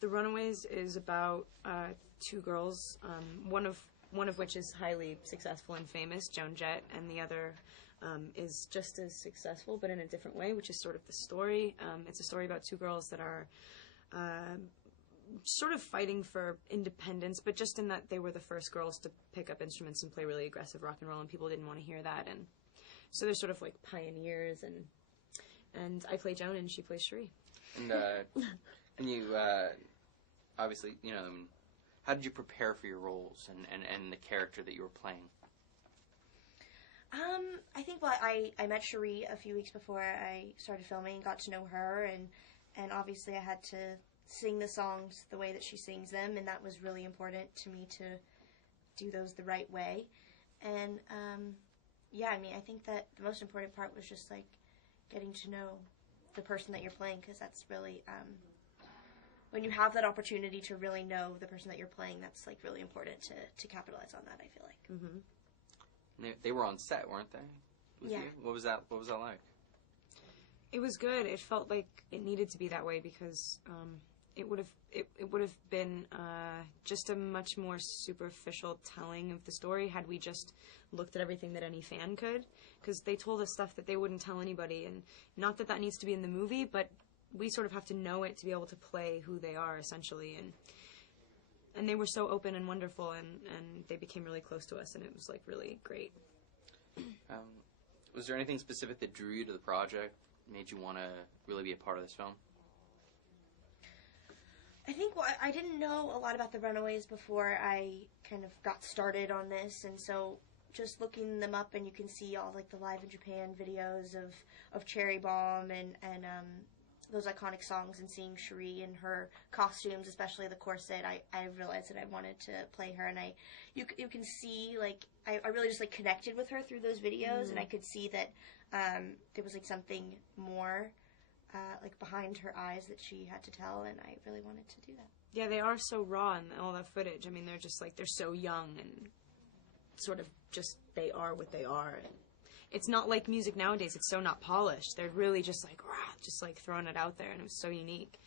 The Runaways is about two girls, one of which is highly successful and famous, Joan Jett, and the other is just as successful, but in a different way, which is sort of the story. It's a story about two girls that are sort of fighting for independence, but just in that they were the first girls to pick up instruments and play really aggressive rock and roll, and people didn't want to hear that, and so they're sort of like pioneers, and I play Joan and she plays Cherie. And you obviously, you know, how did you prepare for your roles and the character that you were playing? I think I met Cherie a few weeks before I started filming and got to know her, and obviously I had to sing the songs the way that she sings them, and that was really important to me to do those the right way. And yeah, I mean, I think that the most important part was just like getting to know the person that you're playing, because that's really when you have that opportunity to really know the person that you're playing, that's like really important to capitalize on that, I feel like. Mm-hmm. They were on set, weren't they? Yeah. You? What was that like? It was good. It felt like it needed to be that way because it would have been just a much more superficial telling of the story had we just looked at everything that any fan could, because they told us stuff that they wouldn't tell anybody, and not that that needs to be in the movie, but we sort of have to know it to be able to play who they are, essentially, and they were so open and wonderful, and they became really close to us, and it was like really great. Was there anything specific that drew you to the project, made you want to really be a part of this film? I think I didn't know a lot about the Runaways before I kind of got started on this, and so just looking them up, and you can see all like the Live in Japan videos of Cherry Bomb and those iconic songs, and seeing Cherie in her costumes, especially the corset, I realized that I wanted to play her, and you can see like I really just like connected with her through those videos, and I could see that there was like something more like behind her eyes that she had to tell, and I really wanted to do that. Yeah, they are so raw in all that footage. I mean, they're just like, they're so young and sort of just, they are what they are. And it's not like music nowadays. It's so not polished. They're really just like, rah, just like throwing it out there, and it was so unique.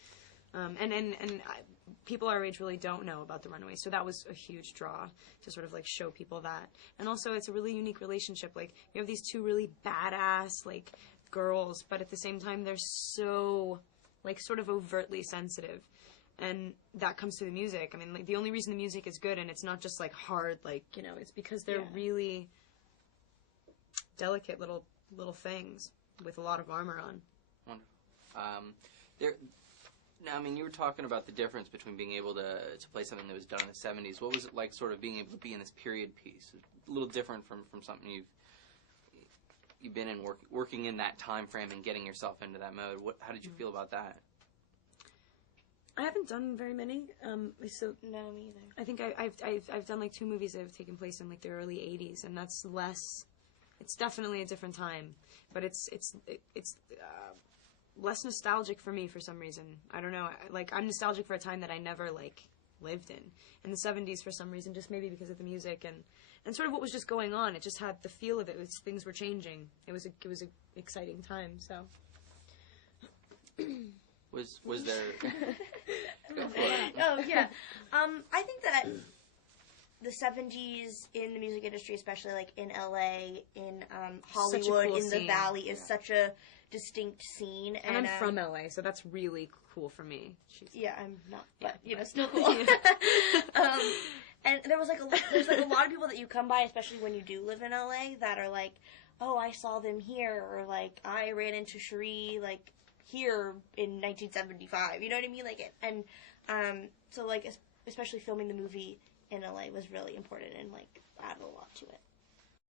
People our age really don't know about the Runaways, so that was a huge draw to sort of like show people that. And also, it's a really unique relationship. Like, you have these two really badass, like, girls, but at the same time they're so like sort of overtly sensitive, and that comes to the music. I mean, like, the only reason the music is good and it's not just like hard, like, you know, it's because they're really delicate little things with a lot of armor on. Wonderful. Now, I mean, you were talking about the difference between being able to play something that was done in the 70s. What was it like sort of being able to be in this period piece? A little different from something you've been in working in that time frame and getting yourself into that mode. How did you feel about that? I haven't done very many. So No, me either. I think I've done like 2 movies that have taken place in like the early 80s, and that's less. It's definitely a different time, but it's less nostalgic for me for some reason. I don't know. Like, I'm nostalgic for a time that I never like lived in the 70s for some reason, just maybe because of the music and sort of what was just going on. It just had the feel of it. Things were changing. It was a exciting time. So was there? Go for it. Oh yeah, I think that the 70s in the music industry, especially like in LA, in Hollywood, cool in the scene. Valley, is such a distinct scene. And I'm from LA, so that's really cool for me. Yeah, I'm not, but you know, still cool. And there's like a lot of people that you come by, especially when you do live in LA, that are like, oh, I saw them here, or like I ran into Cherie like here in 1975. You know what I mean? Like, and so like especially filming the movie in LA was really important and like added a lot to it.